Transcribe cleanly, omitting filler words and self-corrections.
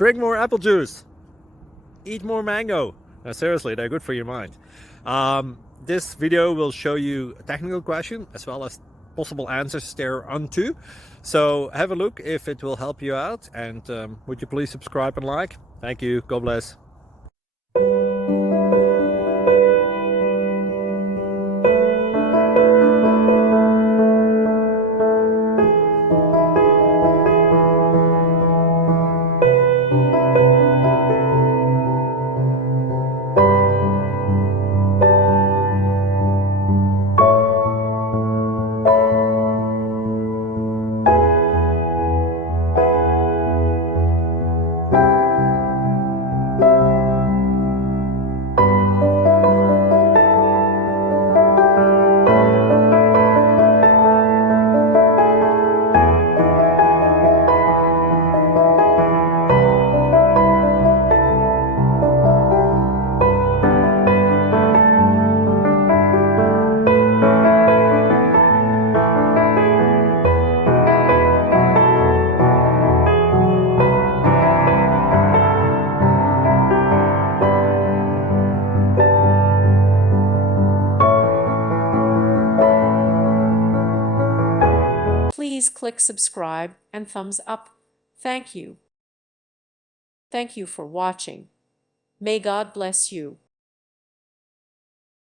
Drink more apple juice. Eat more mango. No, seriously, they're good for your mind. This video will show you a technical question as well as possible answers thereunto. So have a look if it will help you out, and would you please subscribe and like? Thank you. God bless. Please click subscribe and thumbs up. Thank you. Thank you for watching. May God bless you.